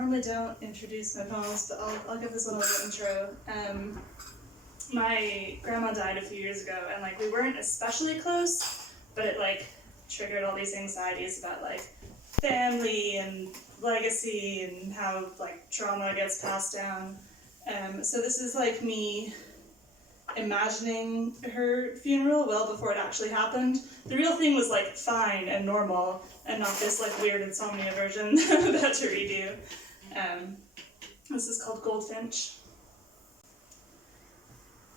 normally don't introduce my poems, but I'll give this one a little intro. My grandma died a few years ago, and like we weren't especially close, but it like triggered all these anxieties about like family and legacy and how like trauma gets passed down. So this is like me imagining her funeral well before it actually happened. The real thing was like fine and normal, and not this like weird insomnia version I'm about to read you. This is called Goldfinch.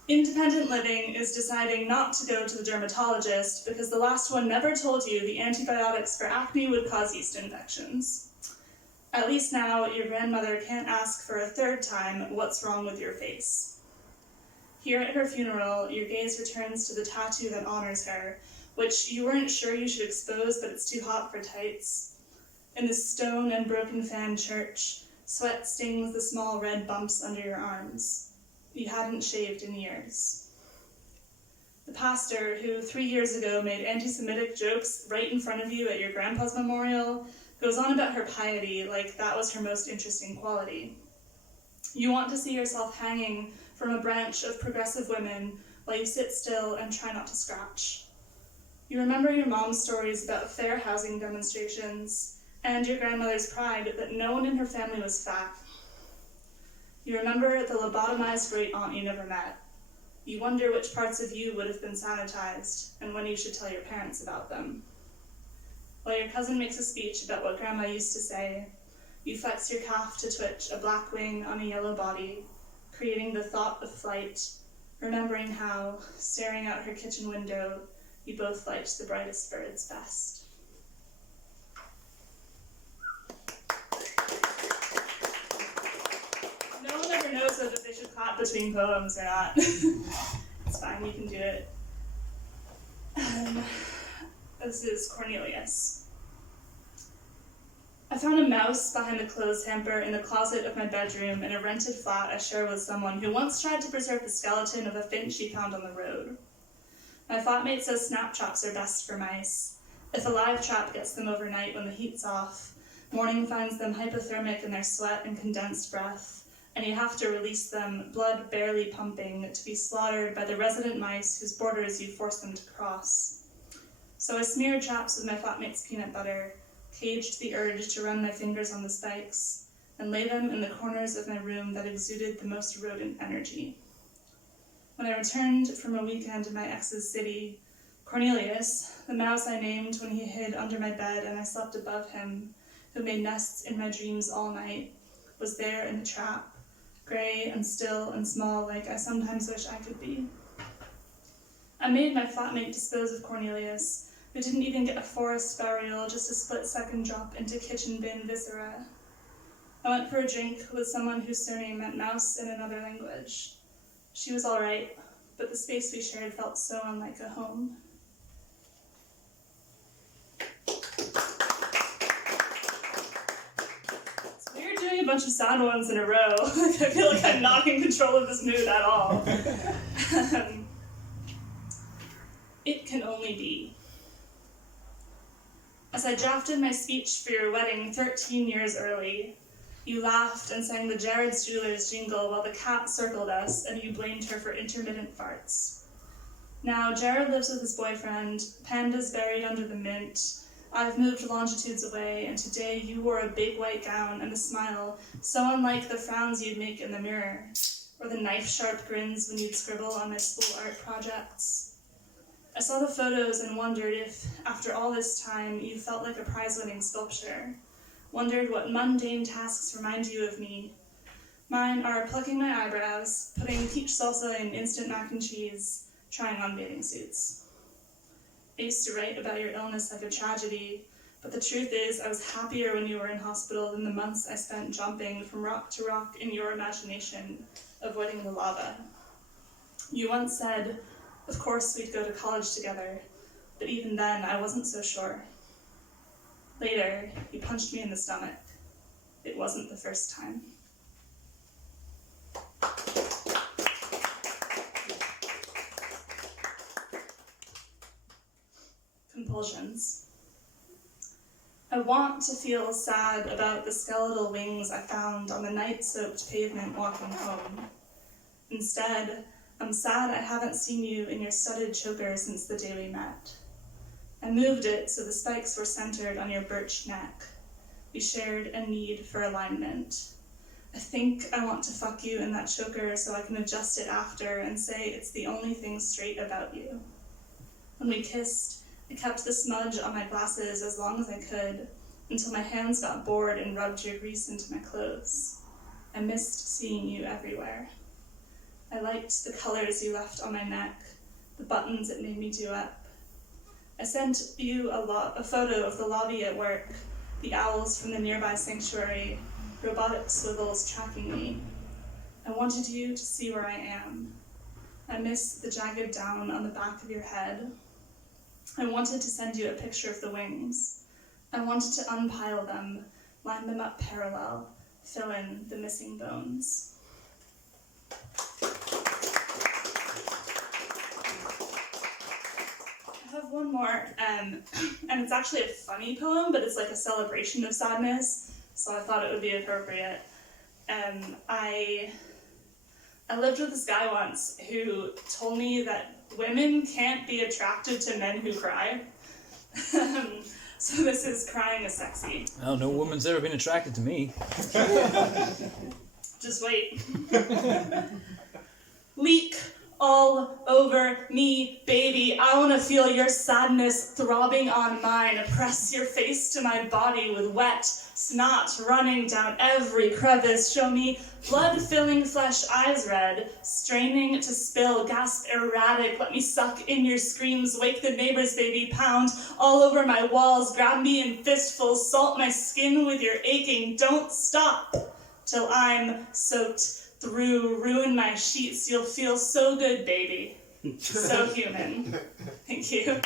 Independent living is deciding not to go to the dermatologist because the last one never told you the antibiotics for acne would cause yeast infections. At least now your grandmother can't ask for a third time what's wrong with your face. Here at her funeral, your gaze returns to the tattoo that honors her, which you weren't sure you should expose, but it's too hot for tights. In the stone and broken fan church, sweat stings the small red bumps under your arms. You hadn't shaved in years. The pastor, who 3 years ago made anti-Semitic jokes right in front of you at your grandpa's memorial, goes on about her piety like that was her most interesting quality. You want to see yourself hanging from a branch of progressive women while you sit still and try not to scratch. You remember your mom's stories about fair housing demonstrations and your grandmother's pride that no one in her family was fat. You remember the lobotomized great aunt you never met. You wonder which parts of you would have been sanitized and when you should tell your parents about them. While your cousin makes a speech about what grandma used to say, you flex your calf to twitch a black wing on a yellow body, creating the thought of flight, remembering how, staring out her kitchen window, you both liked the brightest birds best. No one ever knows whether they should clap between poems or not. It's fine, you can do it. This is Cornelius. I found a mouse behind the clothes hamper in the closet of my bedroom in a rented flat I share with someone who once tried to preserve the skeleton of a finch she found on the road. My flatmate says snap traps are best for mice. If a live trap gets them overnight when the heat's off, morning finds them hypothermic in their sweat and condensed breath, and you have to release them, blood barely pumping, to be slaughtered by the resident mice whose borders you force them to cross. So I smeared traps with my flatmate's peanut butter, caged the urge to run my fingers on the spikes, and lay them in the corners of my room that exuded the most rodent energy. When I returned from a weekend in my ex's city, Cornelius, the mouse I named when he hid under my bed and I slept above him, who made nests in my dreams all night, was there in the trap, gray and still and small like I sometimes wish I could be. I made my flatmate dispose of Cornelius, who didn't even get a forest burial, just a split-second drop into kitchen bin viscera. I went for a drink with someone whose surname meant mouse in another language. She was all right, but the space we shared felt so unlike a home. It's weird doing a bunch of sad ones in a row. I feel like I'm not in control of this mood at all. It can only be. As I drafted my speech for your wedding 13 years early, you laughed and sang the Jared's Jewelers jingle while the cat circled us and you blamed her for intermittent farts. Now Jared lives with his boyfriend, Panda's buried under the mint, I've moved longitudes away, and today you wore a big white gown and a smile so unlike the frowns you'd make in the mirror, or the knife-sharp grins when you'd scribble on my school art projects. I saw the photos and wondered if, after all this time, you felt like a prize-winning sculpture. Wondered what mundane tasks remind you of me. Mine are plucking my eyebrows, putting peach salsa in instant mac and cheese, trying on bathing suits. I used to write about your illness like a tragedy, but the truth is I was happier when you were in hospital than the months I spent jumping from rock to rock in your imagination, avoiding the lava. You once said, of course we'd go to college together, but even then I wasn't so sure. Later, you punched me in the stomach. It wasn't the first time. Compulsions. I want to feel sad about the skeletal wings I found on the night-soaked pavement walking home. Instead, I'm sad I haven't seen you in your studded choker since the day we met. I moved it so the spikes were centered on your birch neck. We shared a need for alignment. I think I want to fuck you in that choker so I can adjust it after and say it's the only thing straight about you. When we kissed, I kept the smudge on my glasses as long as I could, until my hands got bored and rubbed your grease into my clothes. I missed seeing you everywhere. I liked the colors you left on my neck, the buttons it made me do up. I sent you a photo of the lobby at work, the owls from the nearby sanctuary, robotic swivels tracking me. I wanted you to see where I am. I miss the jagged down on the back of your head. I wanted to send you a picture of the wings. I wanted to unpile them, line them up parallel, fill in the missing bones. I have one more, and it's actually a funny poem, but it's like a celebration of sadness, so I thought it would be appropriate. I lived with this guy once who told me that women can't be attracted to men who cry. So this is Crying is Sexy. Well, no woman's ever been attracted to me. Just wait. Leak all over me, baby. I want to feel your sadness throbbing on mine. Press your face to my body with wet snot running down every crevice. Show me blood-filling flesh, eyes red, straining to spill, gasp erratic. Let me suck in your screams. Wake the neighbors, baby. Pound all over my walls. Grab me in fistfuls. Salt my skin with your aching. Don't stop till I'm soaked through. Ruin my sheets. You'll feel so good, baby. So human. Thank you.